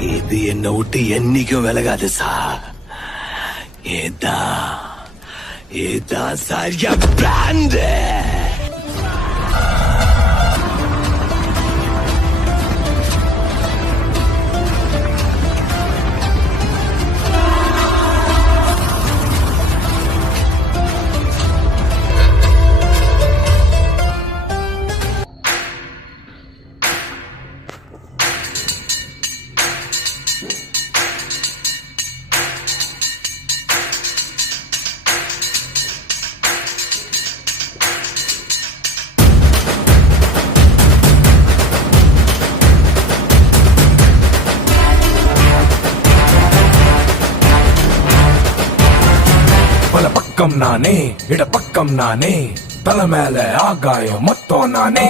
இது என்ன விட்டு என்னைக்கும் விலகாது சார். ஏதா ஏதா சரியா பிராண்டு பக்கம் நானே இட பக்கம் நானே தலை மேல ஆகாயம் மொத்தம் நானே